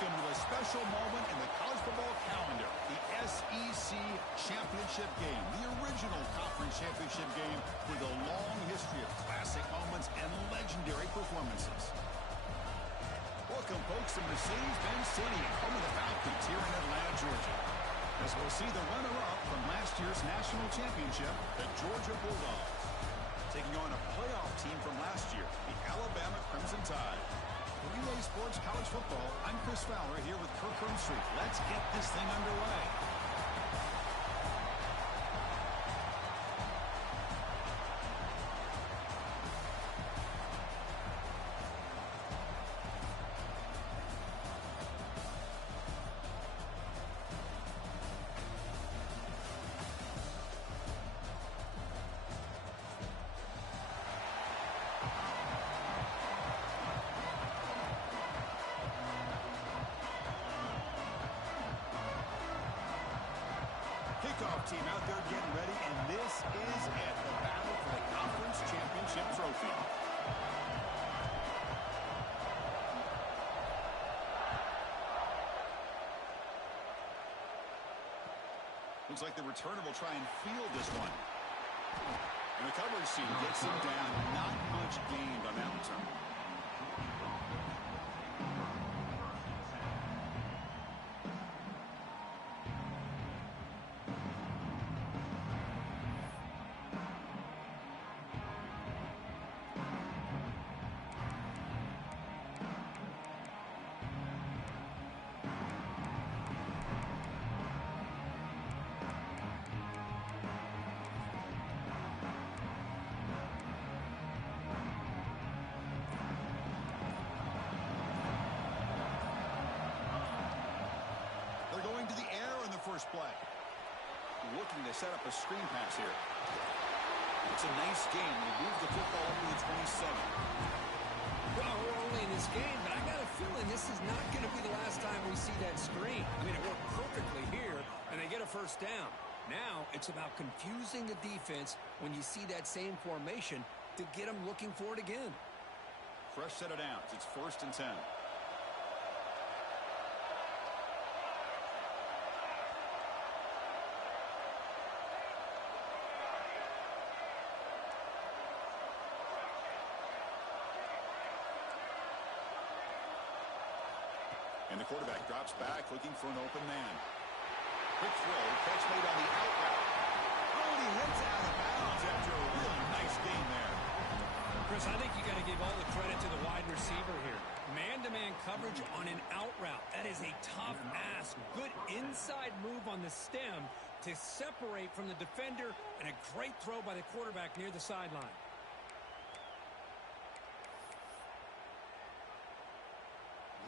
Welcome to a special moment in the college football calendar, the SEC Championship game, the original conference championship game with a long history of classic moments and legendary performances. Welcome, folks, to Mercedes-Benz Stadium, home of the Falcons here in Atlanta, Georgia, as we'll see the runner-up from last year's national championship, the Georgia Bulldogs, taking on a playoff team from last year, the Alabama Crimson Tide. Relay Sports College Football, I'm Chris Fowler here with Kirk Street. Let's get this thing underway. Kickoff team out there getting ready, and this is it, the battle for the conference championship trophy. Looks like the returner will try and field this one. And the coverage team gets him down. Not much gained on that return. First play. Looking to set up a screen pass here. It's a nice game. They move the football up to the 27. Well, we're only in this game, but I got a feeling this is not going to be the last time we see that screen. I mean, it worked perfectly here, and they get a first down. Now, it's about confusing the defense when you see that same formation to get them looking for it again. Fresh set of downs. It's 1st and 10. And the quarterback drops back, looking for an open man. Quick throw, catch made on the out route. Oh, and he heads out of bounds after a really nice game there. Chris, I think you got to give all the credit to the wide receiver here. Man-to-man coverage on an out route. That is a tough ask. Good inside move on the stem to separate from the defender, and a great throw by the quarterback near the sideline.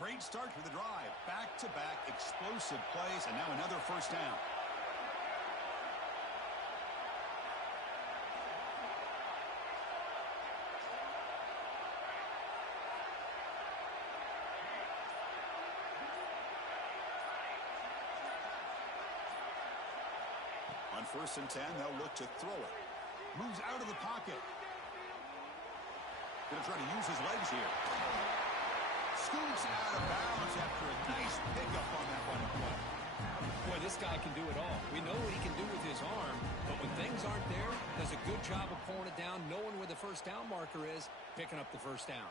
Great start for the drive. Back-to-back explosive plays, and now another first down. On 1st and 10, they'll look to throw it. Moves out of the pocket. Going to try to use his legs here. Scoots out of bounds after a nice pickup on that one play. Boy, this guy can do it all. We know what he can do with his arm, but when things aren't there, does a good job of pulling it down, knowing where the first down marker is, picking up the first down.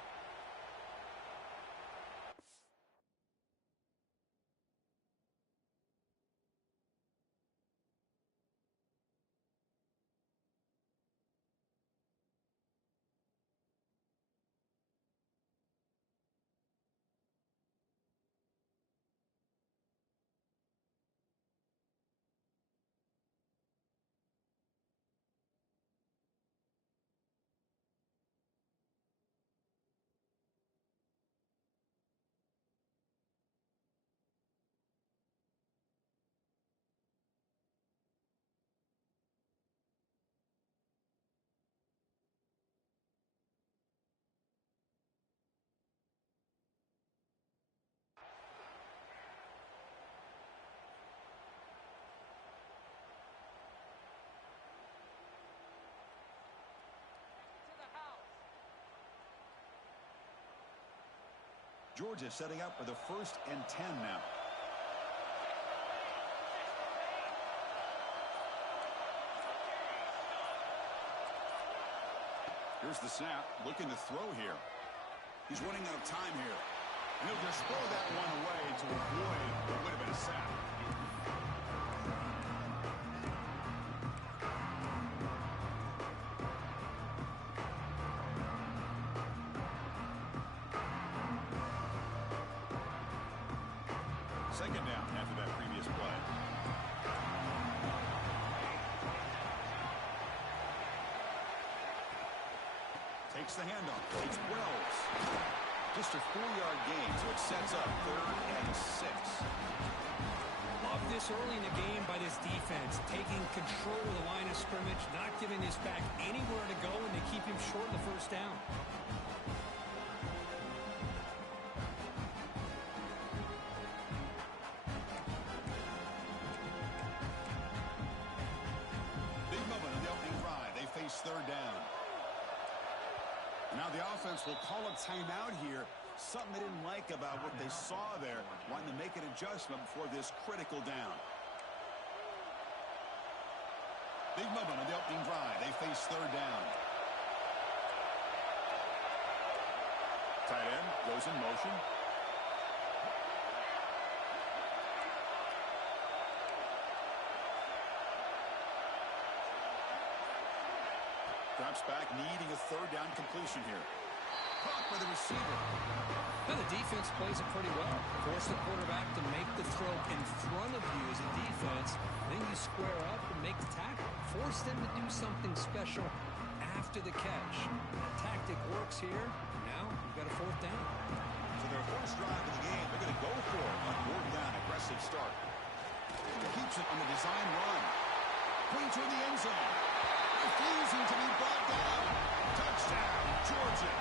Georgia setting up for the 1st and 10 now. Here's the snap, looking to throw here. He's running out of time here. And he'll just throw that one away to avoid what would have been a sack. Second down after that previous play. Takes the handoff. It's Wells. Just a 4-yard gain, so it sets up 3rd and 6. Love this early in the game by this defense, taking control of the line of scrimmage, not giving this back anywhere to go, and they keep him short of the 1st down. Big moment on the opening drive. They face 3rd down. Now the offense will call a timeout here. Something they didn't like about what they saw there. Wanting to make an adjustment before this critical down. Big moment on the opening drive. They face 3rd down. Tight end goes in motion. Drops back, needing a 3rd down completion here. Caught by the receiver. Now the defense plays it pretty well. Force the quarterback to make the throw in front of you as a defense. Then you square up and make the tackle. Force them to do something special after the catch. That tactic works here. Now you've got a 4th down. So their first drive of the game, they're going to go for it on 4th down. Aggressive start. Keeps it on the design run. Clean to the end zone. Refusing to be brought down. Touchdown, Georgia.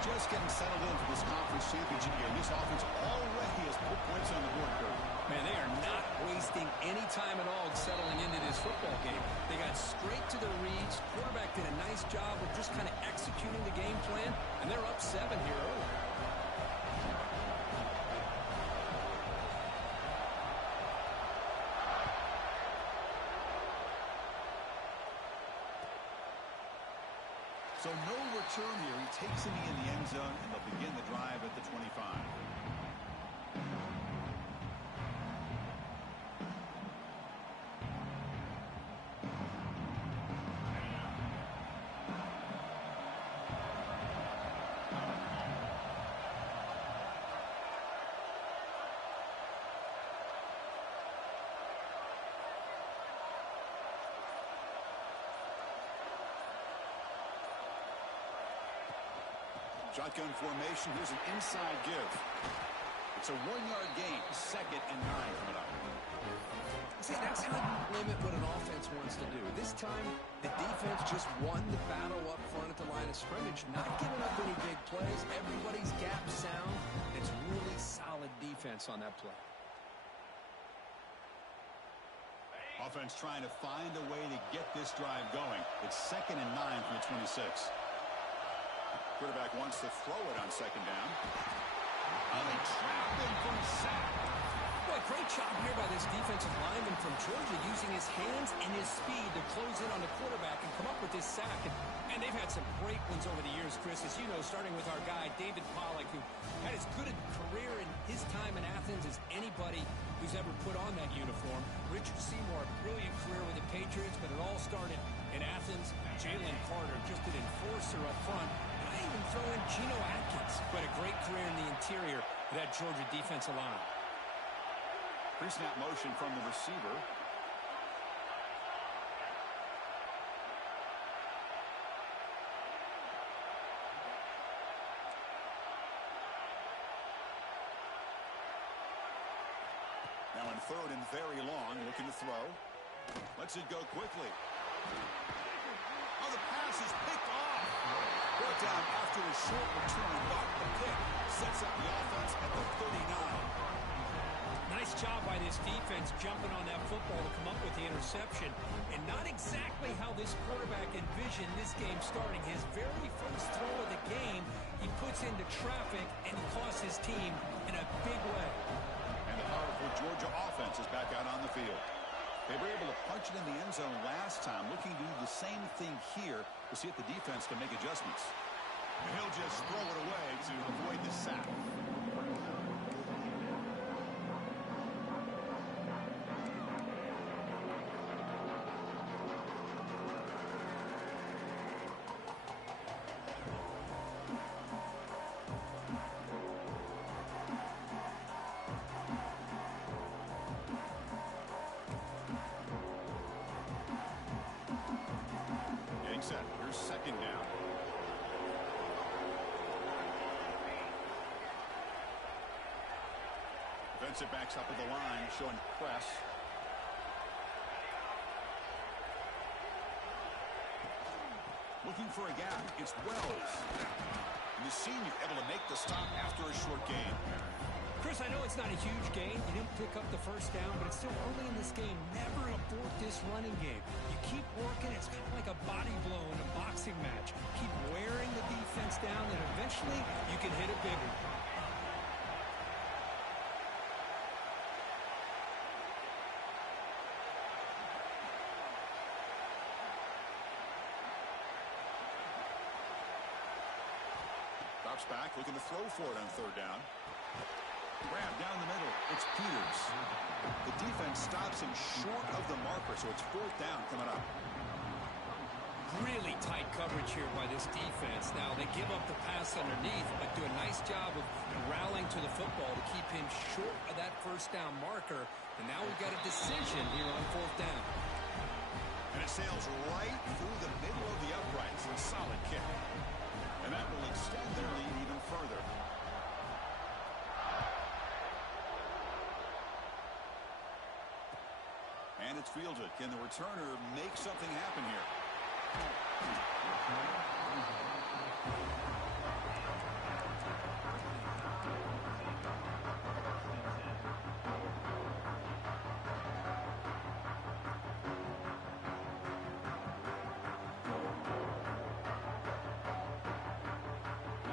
Just getting settled in for this conference championship game. This offense already has put points on the board curve. Man, they are not wasting any time at all settling into this football game. They got straight to their reads. Quarterback did a nice job of just kind of executing the game plan, and they're up 7 here early. So no return here. He takes it in the end zone, and they'll begin the drive at the 25. Shotgun formation. Here's an inside give. It's a 1-yard gain. 2nd and 9 coming up. See, that's how you limit what an offense wants to do. This time, the defense just won the battle up front at the line of scrimmage, not giving up any big plays. Everybody's gap sound. It's really solid defense on that play. Offense trying to find a way to get this drive going. It's 2nd and 9 from the 26. Quarterback wants to throw it on 2nd down. Oh, they trap him for a sack. Boy, great job here by this defensive lineman from Georgia using his hands and his speed to close in on the quarterback and come up with this sack. And they've had some great ones over the years, Chris, as you know, starting with our guy, David Pollack, who had as good a career in his time in Athens as anybody who's ever put on that uniform. Richard Seymour, brilliant career with the Patriots, but it all started in Athens. Jalen Carter, just an enforcer up front. I even throw in Geno Atkins, who had a great career in the interior of that Georgia defensive line. Pre-snap motion from the receiver. Now in 3rd and very long, looking to throw. Lets it go quickly. Oh, the pass is picked off. Brought down after a short return, but the pick sets up the offense at the 39. Nice Nice job by this defense jumping on that football to come up with the interception. And not exactly how this quarterback envisioned this game starting. His very first throw of the game, he puts into traffic, and he costs his team in a big way. And the powerful Georgia offense is back out on the field. They were able to punch it in the end zone last time, looking to do the same thing here to see if the defense can make adjustments. And he'll just throw it away to avoid the sack. Set. Here's second down. Defensive backs up at the line, showing press. Looking for a gap. It's Wells. And the senior able to make the stop after a short gain. Chris, I know it's not a huge gain. You didn't pick up the first down, but it's still early in this game. Never abort this running game. You keep working. It's kind of like a body blow in a boxing match. Keep wearing the defense down, and eventually you can hit a big one. Drops back, looking to throw for it on third down. Grab down the middle. It's Peters. The defense stops him short of the marker, so it's fourth down coming up. Really tight coverage here by this defense. Now, they give up the pass underneath, but do a nice job of rallying to the football to keep him short of that first down marker. And now we've got a decision here on fourth down. And it sails right through the middle of the uprights. A solid kick. And that will extend their lead even further. And it's fielded. Can the returner make something happen here?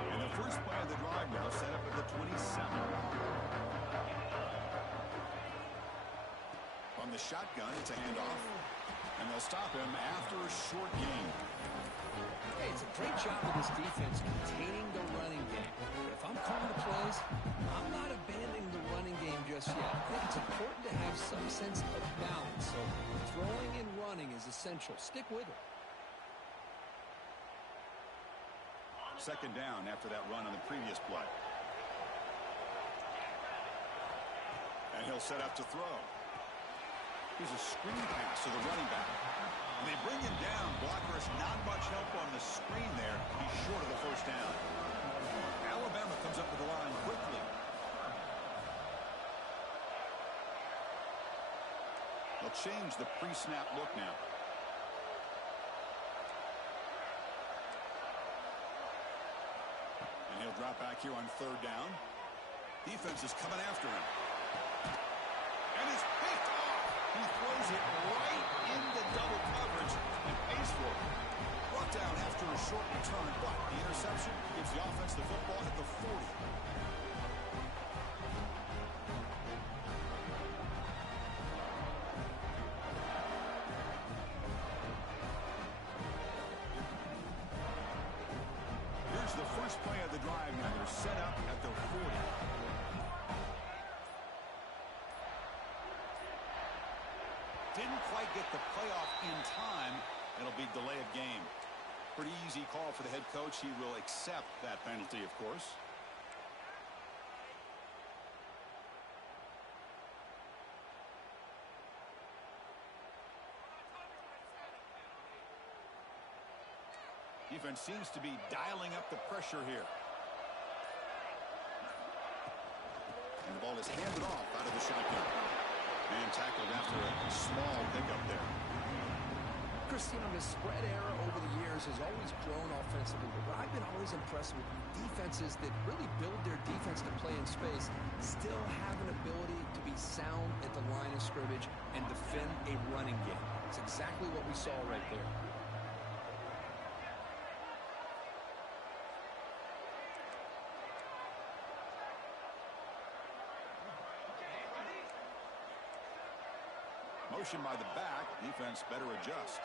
And the first play of the drive now set up at the 27. From the shotgun, it's a handoff. And they'll stop him after a short gain. Hey, it's a great job of this defense containing the running game. But if I'm calling the plays, I'm not abandoning the running game just yet. I think it's important to have some sense of balance. So throwing and running is essential. Stick with it. Second down after that run on the previous play. And he'll set up to throw. Here's a screen pass to the running back. And they bring him down. Blocker has not much help on the screen there. He's short of the first down. Alabama comes up to the line quickly. They'll change the pre-snap look now. And he'll drop back here on third down. Defense is coming after him. And he's picked off. He throws it right into double coverage and pays for it. Brought down after a short return, but the interception gives the offense the football at the 40. Here's the first play of the drive now. They're set up at the 40. Didn't quite get the playoff in time. It'll be delay of game. Pretty easy call for the head coach. He will accept that penalty, of course. Defense seems to be dialing up the pressure here. And the ball is handed off out of the shotgun. And tackled after a small pickup there. Christian, the spread era over the years has always grown offensively, but I've been always impressed with defenses that really build their defense to play in space, still have an ability to be sound at the line of scrimmage and defend a running game. It's exactly what we saw right there. Motion by the back. Defense better adjust.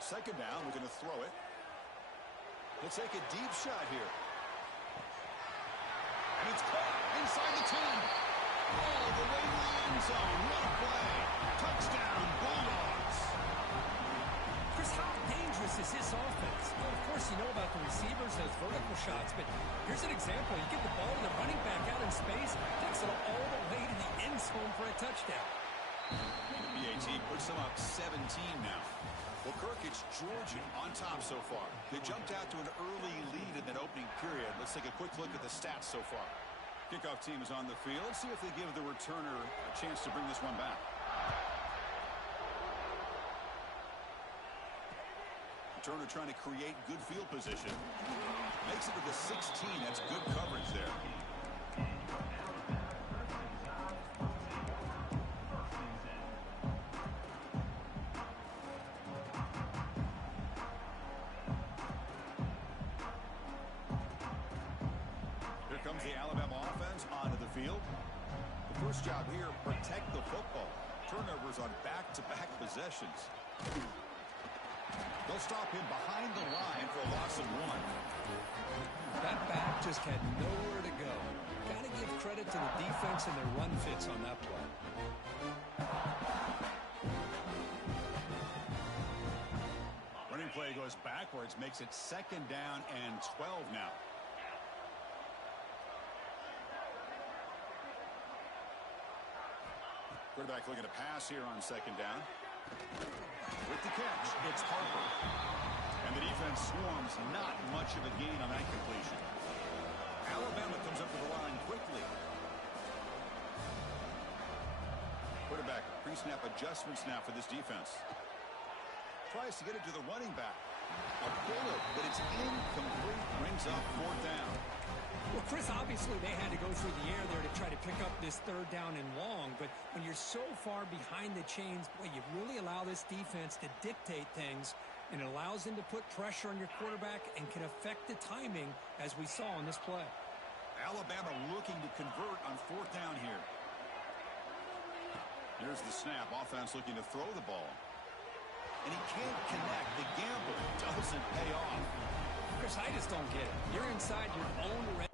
Second down. We're going to throw it. He'll take a deep shot here. And it's caught inside the 10. All the way to the end zone. What a play. Touchdown, Bulldogs. Chris, how dangerous is this offense? Well, of course, you know about the receivers, those vertical shots, but here's an example. You get the ball to the running back out in space, takes it all the way to the end zone for a touchdown. The BAT puts them up 17 now. Well, Kirk, it's Georgia on top so far. They jumped out to an early lead in that opening period. Let's take a quick look at the stats so far. Kickoff team is on the field. See if they give the returner a chance to bring this one back. Returner trying to create good field position. Makes it to the 16. That's good coverage there. Comes the Alabama offense onto the field. The first job here, protect the football. Turnovers on back-to-back possessions. They'll stop him behind the line for a loss of 1. That back just had nowhere to go. Got to give credit to the defense and their run fits on that play. Running play goes backwards, makes it second down and 12 now. Quarterback looking to pass here on second down. With the catch, it's Harper. And the defense swarms, not much of a gain on that completion. Alabama comes up to the line quickly. Quarterback, pre-snap adjustments now for this defense. Tries to get it to the running back. A bullet, but it's incomplete. Brings up fourth down. Well, Chris, obviously they had to go through the air there to try to pick up this third down and long, but when you're so far behind the chains, boy, you really allow this defense to dictate things, and it allows them to put pressure on your quarterback and can affect the timing, as we saw on this play. Alabama looking to convert on fourth down here. Here's the snap. Offense looking to throw the ball. And he can't connect. The gamble doesn't pay off. Chris, I just don't get it. You're inside your own red.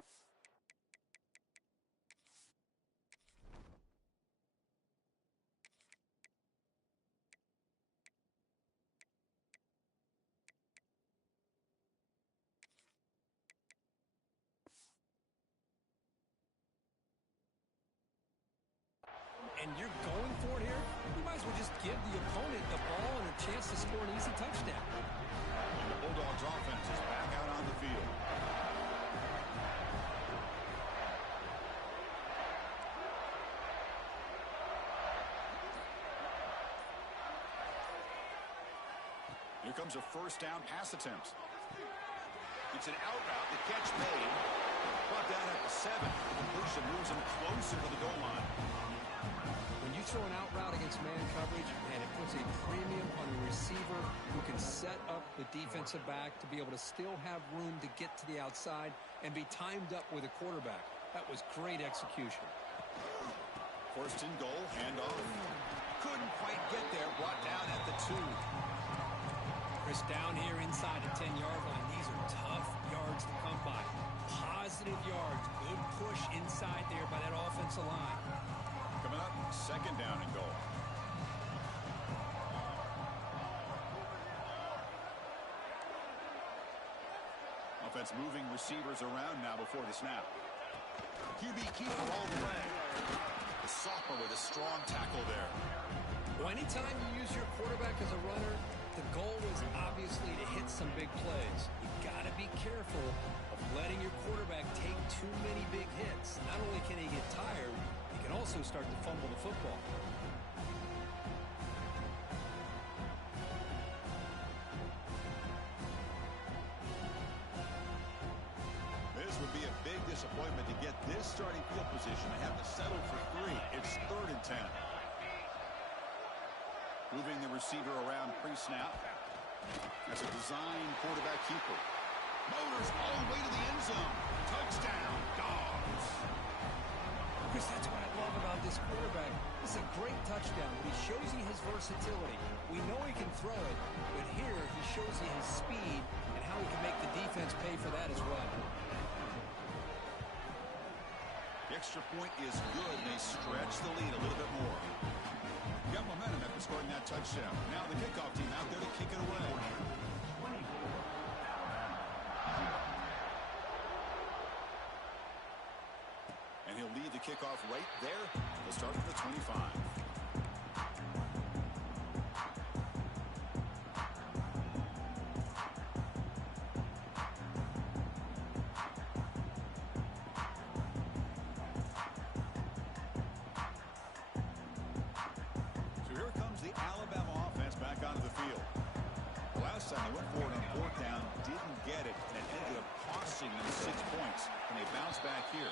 And you're going for it here, you might as well just give the opponent the ball and a chance to score an easy touchdown. And the Bulldogs offense is back out on the field. Here comes a first down pass attempt. It's an out route. The catch made. Brought down at the 7. The completion moves him closer to the goal line. When you throw an out route against man coverage, and it puts a premium on the receiver who can set up the defensive back to be able to still have room to get to the outside and be timed up with a quarterback. That was great execution. First and goal, handoff. Couldn't quite get there. Brought down at the 2. Chris, down here inside the 10-yard line. These are tough yards to come by. Positive yards. Good push inside there by that offensive line. Coming up, second down and goal. Offense moving receivers around now before the snap. QB keeper all the way. The sophomore with a strong tackle there. Well, anytime you use your quarterback as a runner, the goal is obviously to hit some big plays. You've got to be careful of letting your quarterback take too many big hits. Not only can he get tired, he can also start to fumble the football. This would be disappointment to get this starting field position. They have to settle for 3. It's 3rd and 10. Moving the receiver around pre-snap. That's a design quarterback keeper. Motors all the way to the end zone. Touchdown, Dogs. Chris, that's what I love about this quarterback. This is a great touchdown, but he shows you his versatility. We know he can throw it, but here he shows you his speed and how he can make the defense pay for that as well. The extra point is good, and they stretch the lead a little bit more. Got momentum after scoring that touchdown. Now the kickoff team out there to kick it away. And he'll lead the kickoff right there. He'll start from the 25. So here comes the Alabama offense back onto the field. The last time they went for it on 4th down, didn't get it, and it ended up costing them 6 points. And they bounce back here.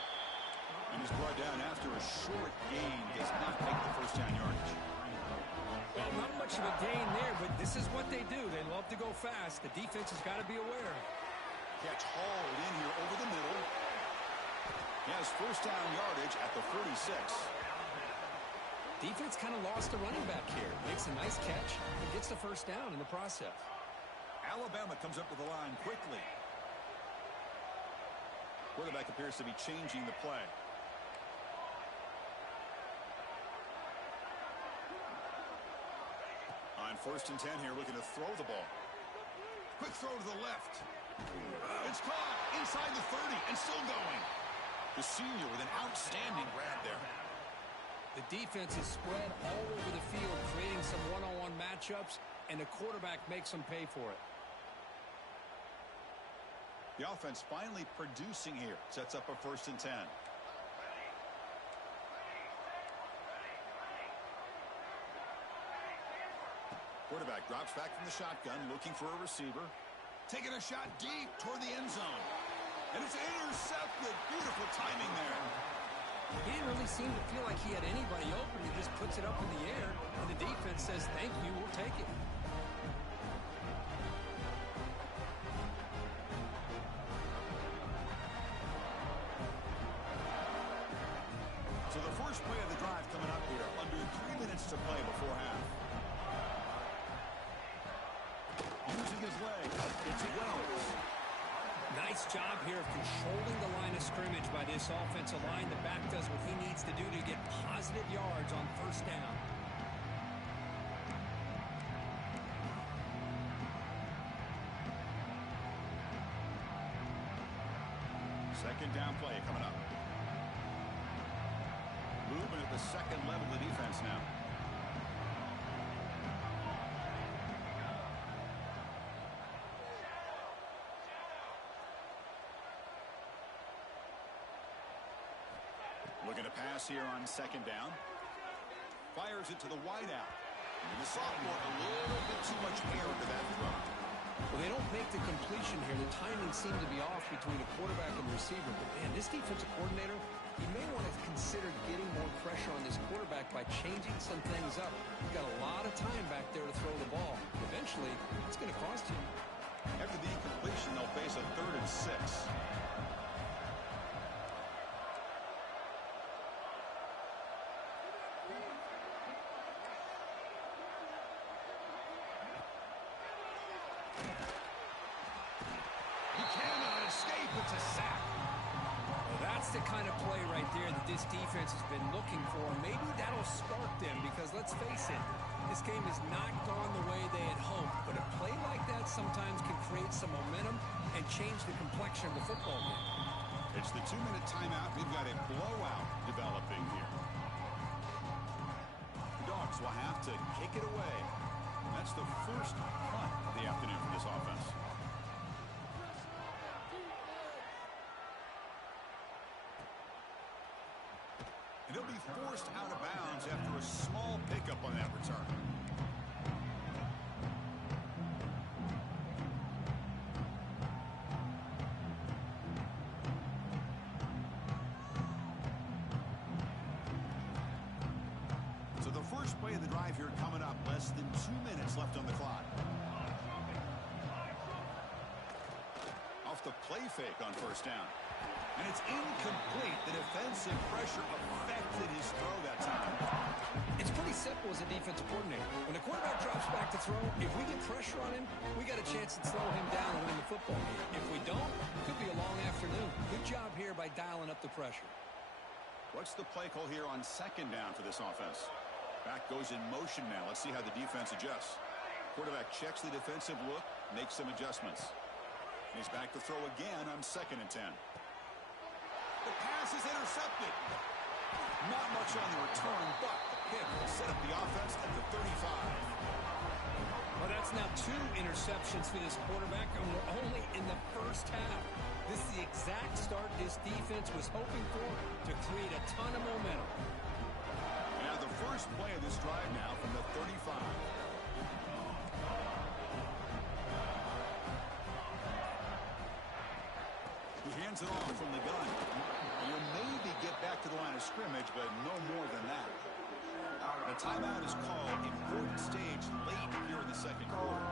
And he's brought down after a short gain. Does not make the first down yardage. Well, not much of a gain there, but this is what they do. They love to go fast. The defense has got to be aware. Catch hauled in here over the middle. He has first down yardage at the 46. Defense kind of lost a running back here. Makes a nice catch and gets the first down in the process. Alabama comes up to the line quickly. Quarterback appears to be changing the play. On 1st and 10 here, looking to throw the ball. Quick throw to the left. It's caught inside the 30 and still going. The senior with an outstanding grab there. The defense is spread all over the field, creating some one-on-one matchups, and the quarterback makes them pay for it. The offense finally producing here. Sets up a 1st and 10. Quarterback drops back from the shotgun, looking for a receiver. Taking a shot deep toward the end zone. And it's intercepted. Beautiful timing there. He didn't really seem to feel like he had anybody open. He just puts it up in the air, and the defense says, thank you, we'll take it. So the first play of the drive coming up here. Under 3 minutes to play before half. Using his leg. It's Wells. Nice job here of controlling the line of scrimmage by this offensive line. The back does what he needs to do to get positive yards on first down. Second down play coming up. Movement at the second level of the defense now. Looking to pass here on second down. Fires it to the wideout. And the sophomore a little bit too much air into that throw. Well, they don't make the completion here. The timing seemed to be off between the quarterback and the receiver. But, man, this defensive coordinator, he may want to consider getting more pressure on this quarterback by changing some things up. You've got a lot of time back there to throw the ball. Eventually, it's going to cost you. After the incompletion, they'll face a 3rd and 6. It's a sack. Well, that's the kind of play right there that this defense has been looking for. Maybe that'll spark them because, let's face it, this game has not gone the way they had hoped. But a play like that sometimes can create some momentum and change the complexion of the football game. It's the 2-minute timeout. We've got a blowout developing here. The Dogs will have to kick it away. And that's the first punt of the afternoon for this offense. And he'll be forced out of bounds after a small pickup on that return. play of the drive here coming up. Less than 2 minutes left on the clock. Off the play fake on first down. And it's incomplete. The defensive pressure affected his throw that time. It's pretty simple as a defensive coordinator. When the quarterback drops back to throw, if we get pressure on him, we got a chance to slow him down and win the football game. If we don't, it could be a long afternoon. Good job here by dialing up the pressure. What's the play call here on second down for this offense? Back goes in motion now. Let's see how the defense adjusts. Quarterback checks the defensive look, makes some adjustments. He's back to throw again on 2nd and 10. The pass is intercepted. Not much on the return, but the pick will set up the offense at the 35. Well, that's now 2 interceptions for this quarterback, and we're only in the first half. This is the exact start this defense was hoping for to create a ton of momentum. Now the first play of this drive now from the 35. He hands it off from the gun. He'll maybe get back to the line of scrimmage, but no more than that. The timeout is called. Important stage late here in the second quarter.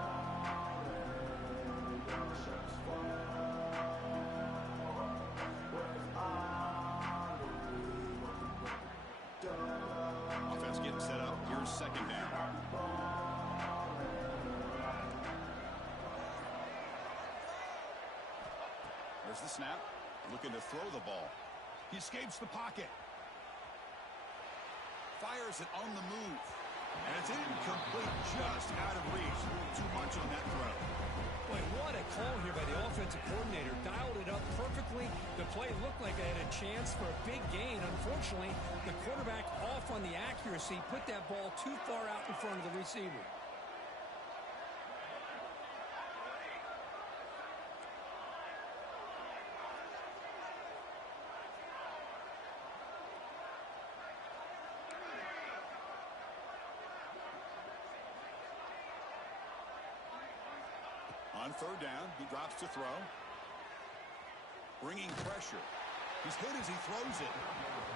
Offense getting set up. Here's second down. There's the snap. Looking to throw the ball. He escapes the pocket. Fires it on the move. And it's incomplete, just out of reach. A little too much on that throw. Boy, what a call here by the offensive coordinator. Dialed it up perfectly. The play looked like it had a chance for a big gain. Unfortunately, the quarterback off on the accuracy, put that ball too far out in front of the receiver. On third down, he drops to throw. Bringing pressure. He's hit as he throws it.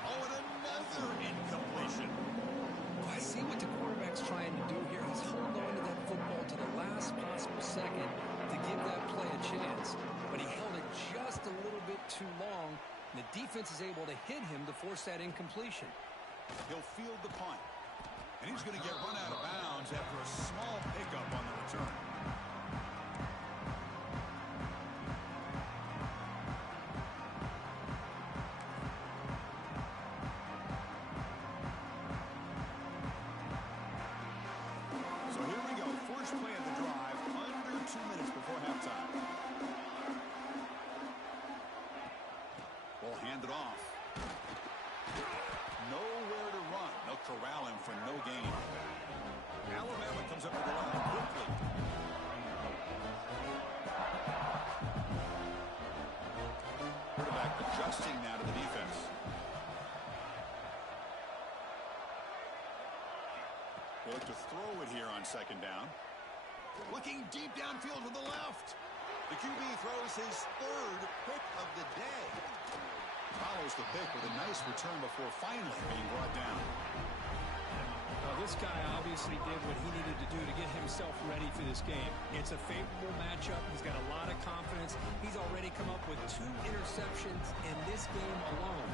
Oh, and another incompletion. I see what the quarterback's trying to do here. He's holding on to that football to the last possible second to give that play a chance. But he held it just a little bit too long. And the defense is able to hit him to force that incompletion. He'll field the punt. And he's going to get run out of bounds after a small pickup on the return. Hand it off. Nowhere to run. They'll corral him for no gain. Alabama comes up to the line quickly. Quarterback adjusting now to the defense. They look to throw it here on second down. Looking deep downfield to the left. The QB throws his 3rd pick of the day. Follows the pick with a nice return before finally being brought down. Well, this guy obviously did what he needed to do to get himself ready for this game. It's a favorable matchup. He's got a lot of confidence. He's already come up with 2 interceptions in this game alone.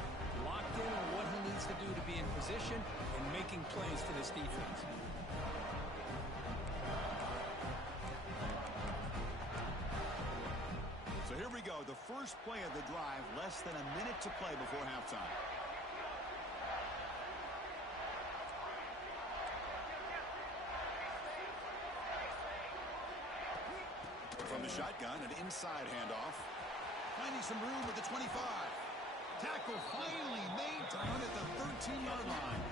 Locked in on what he needs to do to be in position and making plays for this defense. So here we go, the first play of the drive, less than a minute to play before halftime. From the shotgun, an inside handoff. Finding some room at the 25. Tackle finally made down at the 13-yard line.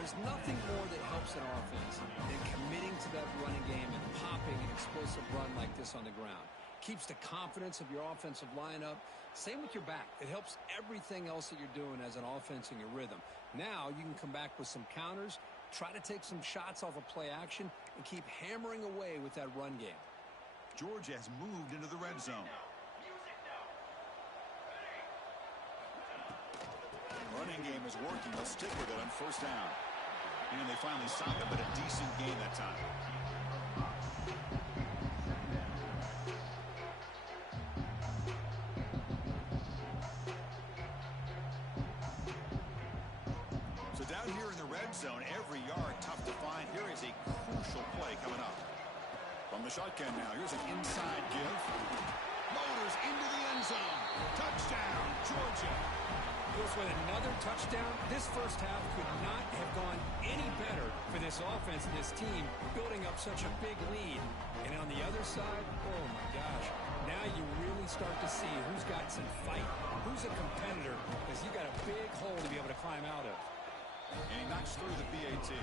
There's nothing more that helps an offense than committing to that running game and popping an explosive run like this on the ground. Keeps the confidence of your offensive lineup. Same with your back. It helps everything else that you're doing as an offense in your rhythm. Now you can come back with some counters, try to take some shots off of play action, and keep hammering away with that run game. Georgia has moved into the red zone. Running game is working. They'll stick with it on first down. And they finally stop it, but a decent game that time. So down here in the red zone, every yard tough to find. Here is a crucial play coming up. From the shotgun now, here's an inside give. Motors into the end zone. Touchdown, Georgia. With another touchdown, this first half could not have gone any better for this offense and this team, building up such a big lead. And on the other side, oh my gosh, now you really start to see who's got some fight, who's a competitor, because you got a big hole to be able to climb out of. And he knocks through the PAT.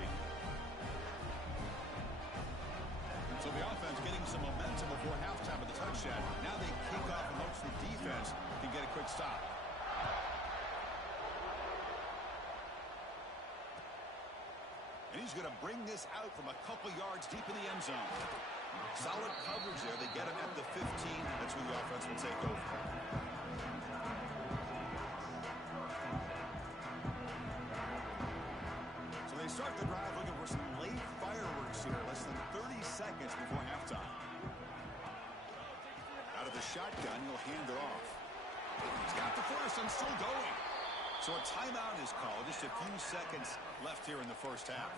So the offense getting some momentum before halftime with the touchdown. Now they kick off and hopes the defense can get a quick stop. And he's going to bring this out from a couple yards deep in the end zone. Solid coverage there. They get him at the 15. That's where the offense will take over. So they start the drive looking for some late fireworks here. Less than 30 seconds before halftime. Out of the shotgun, he'll hand it off. He's got the first and still going. So a timeout is called. Just a few seconds left here in the first half.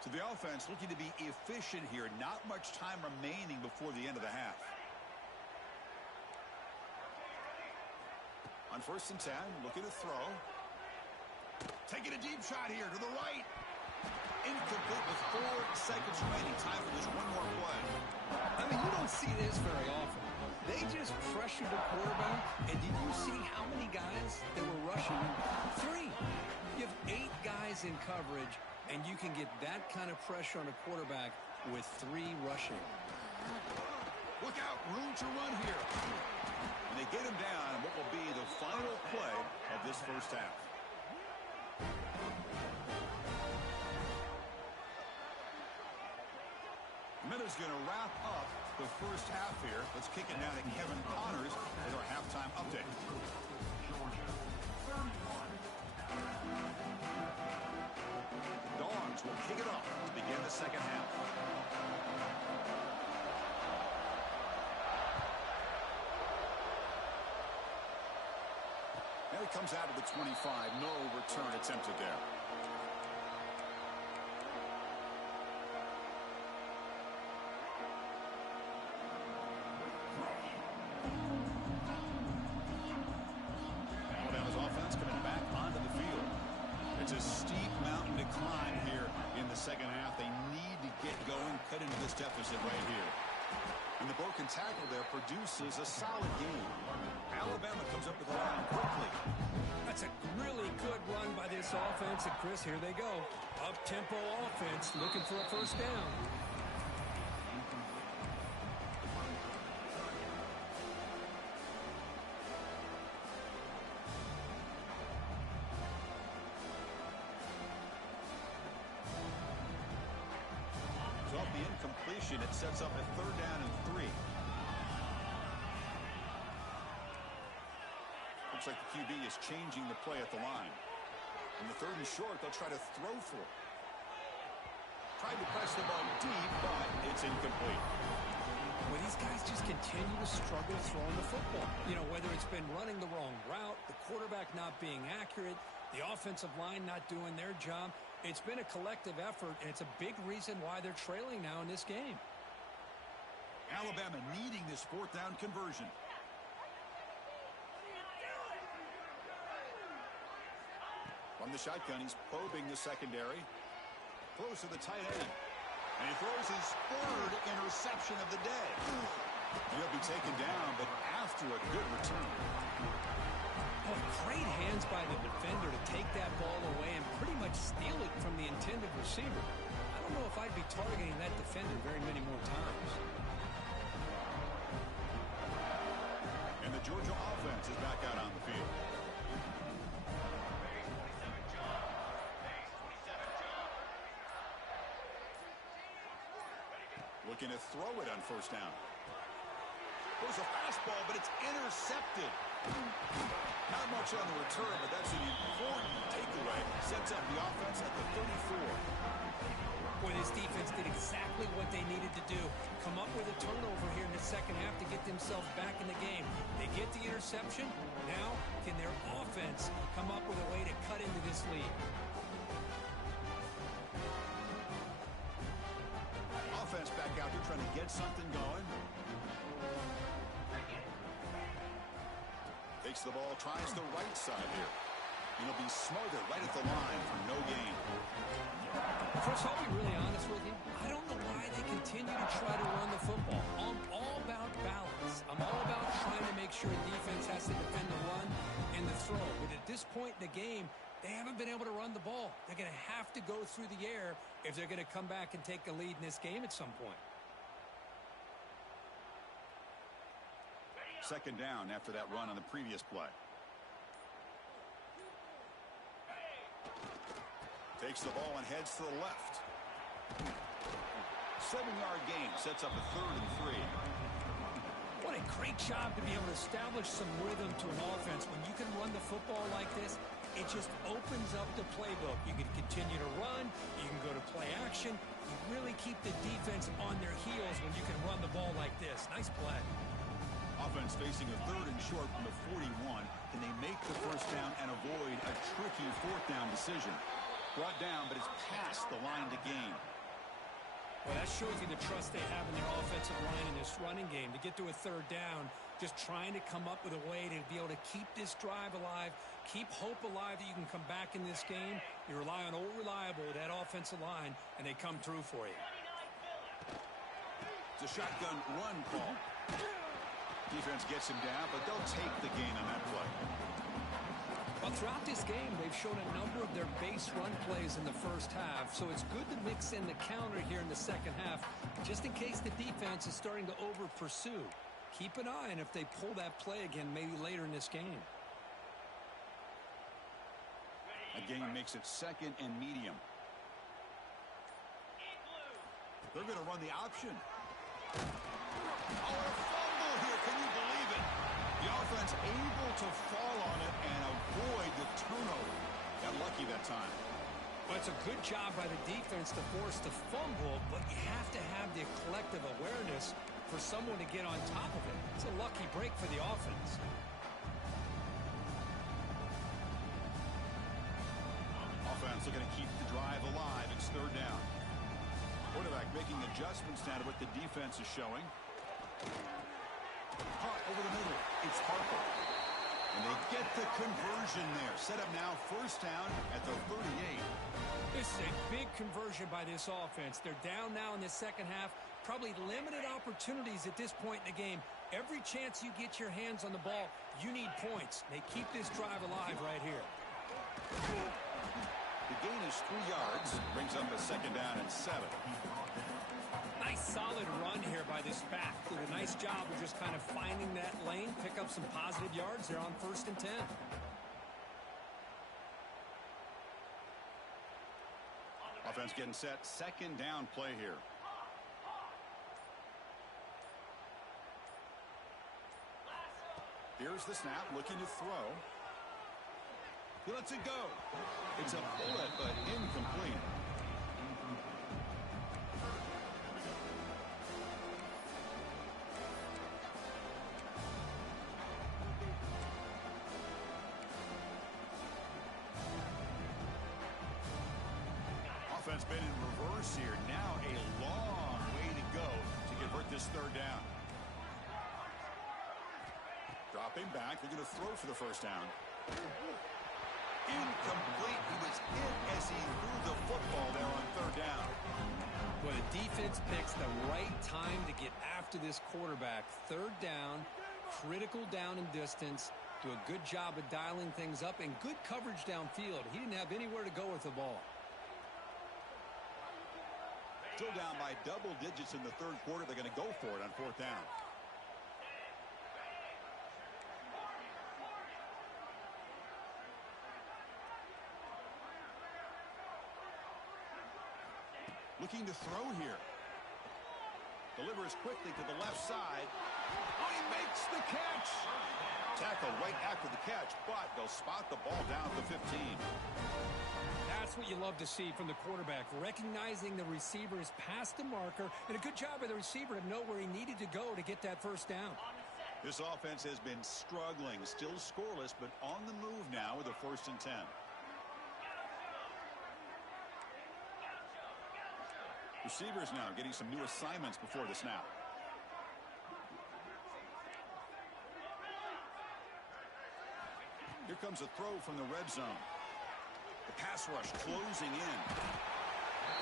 So the offense looking to be efficient here. Not much time remaining before the end of the half. On 1st and 10, looking to throw. Taking a deep shot here to the right. Incomplete with 4 seconds remaining. Time for just one more play. I mean, you don't see this very often. They just pressured the quarterback, and did you see how many guys they were rushing? 3. You have 8 guys in coverage, and you can get that kind of pressure on a quarterback with 3 rushing. Look out, room to run here. And they get him down in what will be the final play of this first half. Minute's going to wrap up the first half here. Let's kick it now to Kevin Connors with our halftime update. Dogs will kick it off to begin the second half. Now he comes out of the 25. No return attempted there. Alabama's offense coming back onto the field. It's a steep mountain to climb here in the second half. They need to get going, cut into this deficit right here. And the broken tackle there produces a solid game. Alabama comes up with the line quickly. That's a really good run by this offense. And, Chris, here they go. Up-tempo offense looking for a first down. So off the incompletion, it sets up a 3rd down and 3. Looks like the QB is changing the play at the line. In the 3rd and short, they'll try to throw for it. Tried to press the ball deep, but it's incomplete. Well, these guys just continue to struggle throwing the football. You know, whether it's been running the wrong route, the quarterback not being accurate, the offensive line not doing their job. It's been a collective effort, and it's a big reason why they're trailing now in this game. Alabama needing this 4th down conversion. From the shotgun, he's probing the secondary. Throws to the tight end. And he throws his 3rd interception of the day. He'll be taken down, but after a good return. Oh, great hands by the defender to take that ball away and pretty much steal it from the intended receiver. I don't know if I'd be targeting that defender very many more times. And the Georgia offense is back out on the field. Looking to throw it on first down. There's a fastball, but it's intercepted. Not much on the return, but that's an important takeaway. Sets up the offense at the 34. Boy, this defense did exactly what they needed to do. Come up with a turnover here in the second half to get themselves back in the game. They get the interception. Now, can their offense come up with a way to cut into this lead? Offense back out here trying to get something going. Takes the ball, tries the right side here. It'll be smothered right at the line for no gain. First, I'll be really honest with you. I don't know why they continue to try to run the football. I'm all about balance. I'm all about trying to make sure defense has to defend the run and the throw. But at this point in the game, they haven't been able to run the ball. They're going to have to go through the air if they're going to come back and take a lead in this game at some point. Second down after that run on the previous play. Takes the ball and heads to the left. 7-yard gain sets up a 3rd and 3. What a great job to be able to establish some rhythm to an offense. When you can run the football like this, it just opens up the playbook. You can continue to run. You can go to play action. You really keep the defense on their heels when you can run the ball like this. Nice play. Offense facing a 3rd and short from the 41. Can they make the first down and avoid a tricky 4th down decision? Brought down, but it's past the line to gain. Well, that shows you the trust they have in their offensive line in this running game. To get to a 3rd down, just trying to come up with a way to be able to keep this drive alive, keep hope alive that you can come back in this game. You rely on old reliable, that offensive line, and they come through for you. It's a shotgun run call. Defense gets him down, but they'll take the gain on that play. Well, throughout this game, they've shown a number of their base run plays in the first half, so it's good to mix in the counter here in the second half, just in case the defense is starting to over-pursue. Keep an eye on if they pull that play again maybe later in this game. A gain makes it 2nd and medium. They're going to run the option. Oh, a fumble here. Can you believe it? The offense able to fall on it and avoid the turnover. Got lucky that time. Well, it's a good job by the defense to force the fumble, but you have to have the collective awareness for someone to get on top of it. It's a lucky break for the offense. Offense looking to keep the drive alive. It's 3rd down. Quarterback making adjustments now to what the defense is showing. Caught over the middle. It's Harper. And they get the conversion there. Set up now 1st down at the 38. This is a big conversion by this offense. They're down now in the second half. Probably limited opportunities at this point in the game. Every chance you get your hands on the ball, you need points. They keep this drive alive right here. The gain is 3 yards. Brings up a 2nd down and 7. Nice solid run here by this back. Did a nice job of just kind of finding that lane, pick up some positive yards there on 1st and 10. Offense getting set. 2nd down play here. Here's the snap, looking to throw. He lets it go. It's a bullet, but incomplete. Offense been in reverse here. Now a long way to go to convert this 3rd down. Dropping back. They're going to throw for the 1st down. Incomplete. He was hit as he threw the football there on 3rd down. Well, the defense picks the right time to get after this quarterback. 3rd down, critical down and distance. Do a good job of dialing things up and good coverage downfield. He didn't have anywhere to go with the ball. Still down by double digits in the 3rd quarter. They're going to go for it on 4th down. Looking to throw here. Delivers quickly to the left side. Oh, he makes the catch. Tackled right after the catch, but they'll spot the ball down at the 15. That's what you love to see from the quarterback, recognizing the receiver is past the marker, and a good job by the receiver to know where he needed to go to get that first down. This offense has been struggling, still scoreless, but on the move now with a 1st and 10. Receivers now getting some new assignments before the snap. Here comes a throw from the red zone. The pass rush closing in.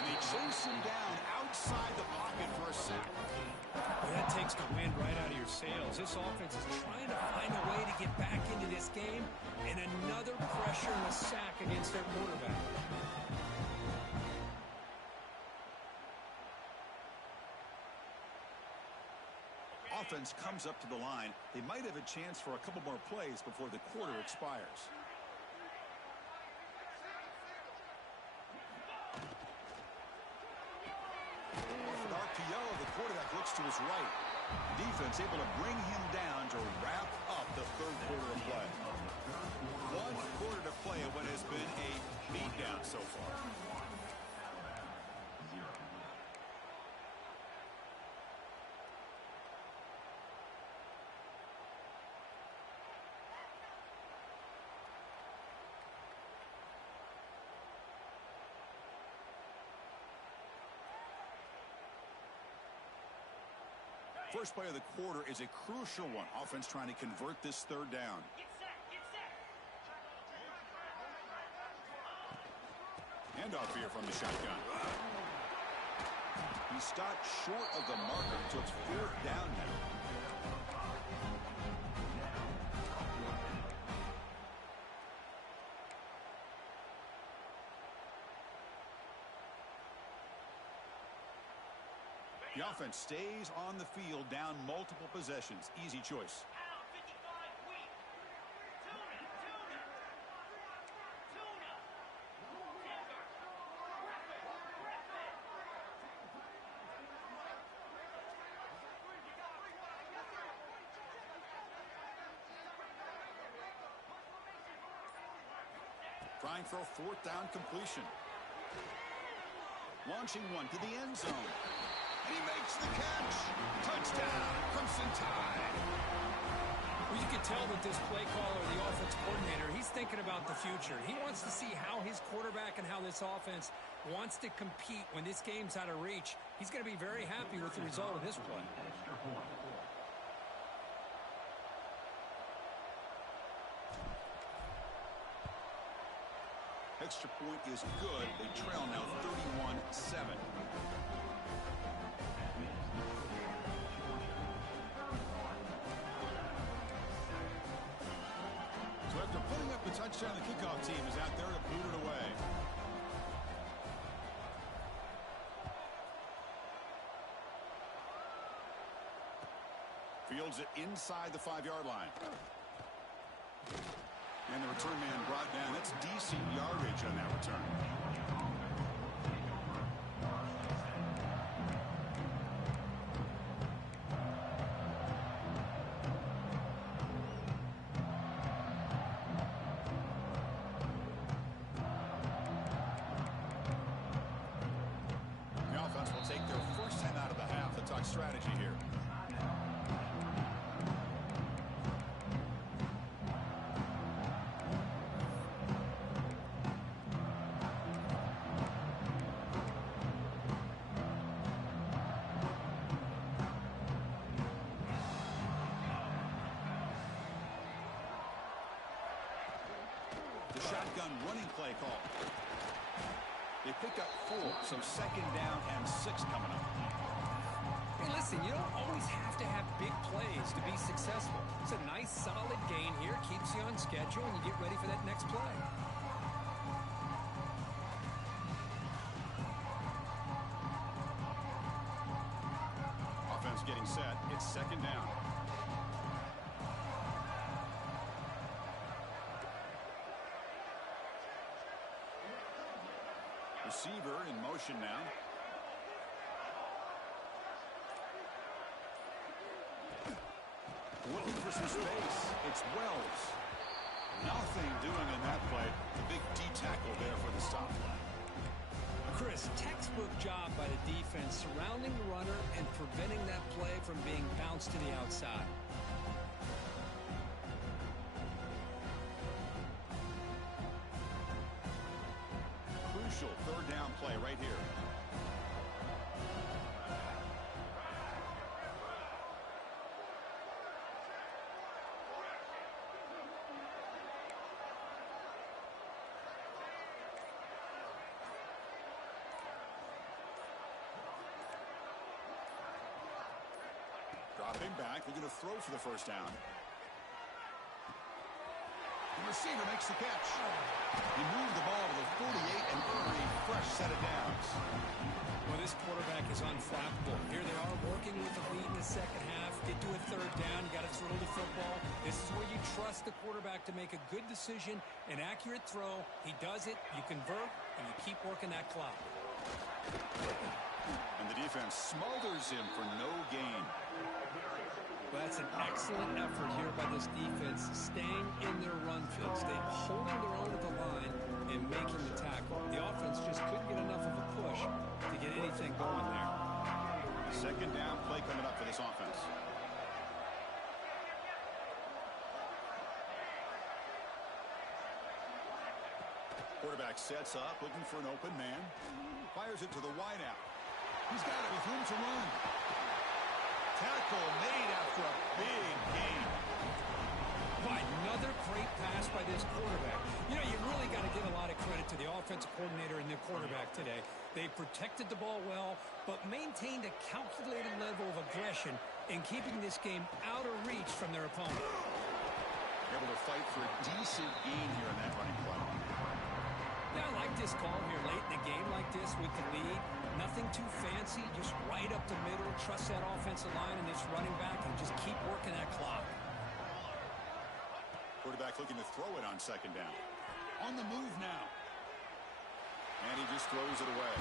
And they chase him down outside the pocket for a sack. Well, that takes the wind right out of your sails. This offense is trying to find a way to get back into this game, and another pressure and a sack against their quarterback. Offense comes up to the line. They might have a chance for a couple more plays before the quarter expires. Off an RPO, the quarterback looks to his right. Defense able to bring him down to wrap up the 3rd quarter of play. 1 quarter to play of what has been a beatdown so far. First play of the quarter is a crucial one. Offense trying to convert this 3rd down. Handoff here from the shotgun. He stopped short of the marker, so it's 4th down now. The offense stays on the field, down multiple possessions. Easy choice. Trying for a 4th down completion. Launching one to the end zone. And he makes the catch. Touchdown, Crimson Tide. Well, you can tell that this play caller, the offense coordinator, he's thinking about the future. He wants to see how his quarterback and how this offense wants to compete when this game's out of reach. He's going to be very happy with the result of this play. Extra point is good. They trail now 31-7. So after putting up the touchdown, the kickoff team is out there to boot it away. Fields it inside the 5-yard line. And the return man brought down. That's decent yardage on that return. The offense will take their first time out of the half. Let's talk strategy here. Shotgun running play call. They pick up 4, so 2nd down and 6 coming up. Hey, listen, you don't always have to have big plays to be successful. It's a nice, solid gain here. Keeps you on schedule, and you get ready for that next play. Offense getting set. It's 2nd down. Receiver in motion now. Looking for some space. It's Wells. Nothing doing in that play. The big D tackle there for the stop. Chris, textbook job by the defense surrounding the runner and preventing that play from being bounced to the outside. Crucial third down play right here. Dropping back, looking to throw for the first down. The receiver makes the catch. He moved the ball to the 48 and earned a fresh set of downs. Well, this quarterback is unflappable. Here they are working with the lead in the second half. Get to a third down. You got to throw the football. This is where you trust the quarterback to make a good decision, an accurate throw. He does it, you convert, and you keep working that clock. And the defense smothers him for no gain. Well, that's an excellent effort here by this defense, staying in their run field, staying holding their own at the line and making the tackle. The offense just couldn't get enough of a push to get anything going there. Second down play coming up for this offense. Quarterback sets up, looking for an open man. Fires it to the wideout. He's got it with room to run. Tackle made after a big gain. Boy, another great pass by this quarterback. You know, you really got to give a lot of credit to the offensive coordinator and the quarterback today. They protected the ball well, but maintained a calculated level of aggression in keeping this game out of reach from their opponent. Able to fight for a decent gain here in that running play. Yeah, I like this call here late in a game like this with the lead. Nothing too fancy, just right up the middle. Trust that offensive line and this running back and just keep working that clock. Quarterback looking to throw it on second down. On the move now. And he just throws it away.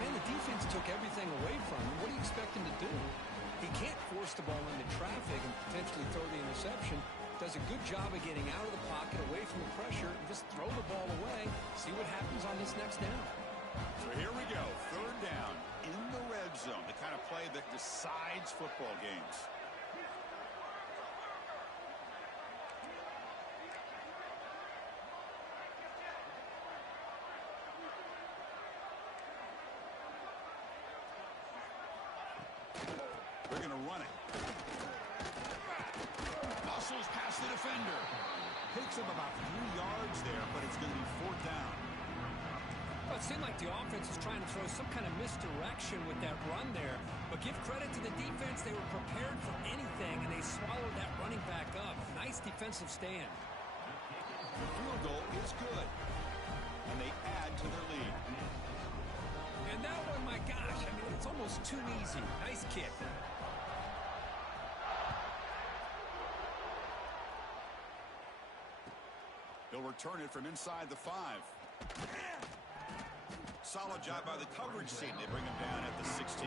Man, the defense took everything away from him. What do you expect him to do? He can't force the ball into traffic and potentially throw the interception. Does a good job of getting out of the pocket, away from the pressure, and just throw the ball away. See what happens on this next down. So here we go. Third down in the red zone. The kind of play that decides football games. They're going to run it. Muscles past the defender. Picks up about 3 yards there, but it's going to be fourth down. Well, it seemed like the offense was trying to throw some kind of misdirection with that run there. But give credit to the defense. They were prepared for anything, and they swallowed that running back up. Nice defensive stand. The field goal is good, and they add to their lead. And that one, my gosh, I mean, it's almost too easy. Nice kick. He'll return it from inside the 5. Solid job by the coverage team. They bring him down at the 16.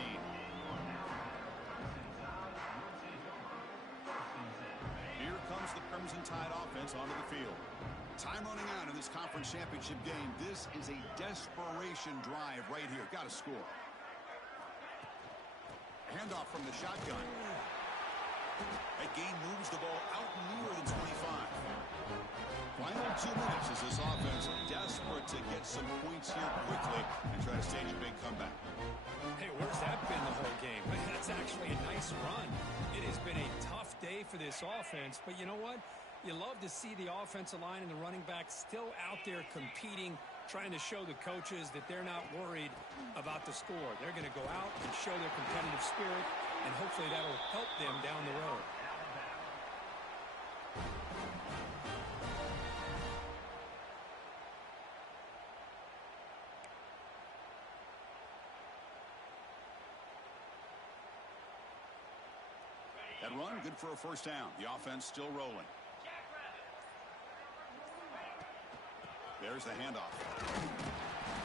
Here comes the Crimson Tide offense onto the field. Time running out in this conference championship game. This is a desperation drive right here. Got to score. Handoff from the shotgun. That gain moves the ball out nearer than 25. Final 2 minutes as this offense desperate to get some points here quickly and try to stage a big comeback. Hey, where's that been the whole game? That's actually a nice run. It has been a tough day for this offense, but you know what? You love to see the offensive line and the running back still out there competing, trying to show the coaches that they're not worried about the score. They're going to go out and show their competitive spirit, and hopefully that'll help them down the road. That run, good for a first down. The offense still rolling. There's the handoff.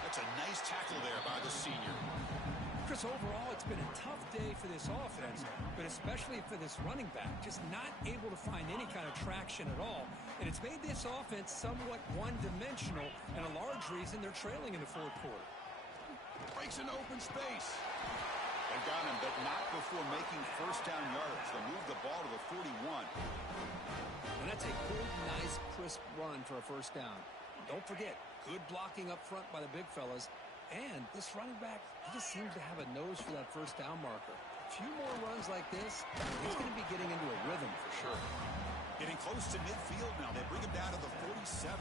That's a nice tackle there by the senior. Chris, overall, it's been a tough day for this offense, but especially for this running back, just not able to find any kind of traction at all. And it's made this offense somewhat one-dimensional, and a large reason they're trailing in the fourth quarter. Breaks into open space. They got him, but not before making first down yardage. They move the ball to the 41. And that's a good, nice, crisp run for a first down. Don't forget, good blocking up front by the big fellas. And this running back, he just seems to have a nose for that first down marker. A few more runs like this, he's going to be getting into a rhythm for sure. Getting close to midfield now. They bring him down to the 47.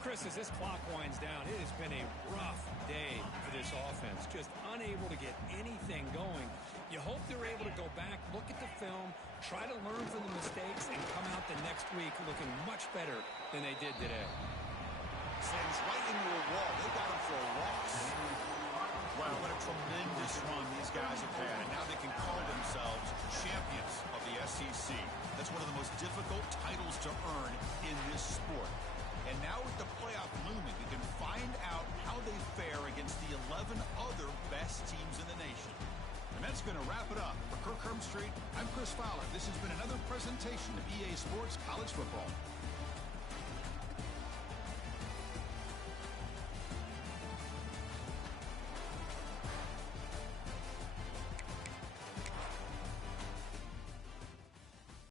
Chris, as this clock winds down, it has been a rough day for this offense. Just unable to get anything going. You hope they're able to go back, look at the film, try to learn from the mistakes, and come out the next week looking much better than they did today. Sends right into a wall. They got him for a loss. Wow, what a tremendous run these guys have had. And now they can call themselves champions of the SEC. That's one of the most difficult titles to earn in this sport. And now with the playoff looming, we can find out how they fare against the 11 other best teams in the nation. And that's going to wrap it up. For Kirk Hermstreet, I'm Chris Fowler. This has been another presentation of EA Sports College Football.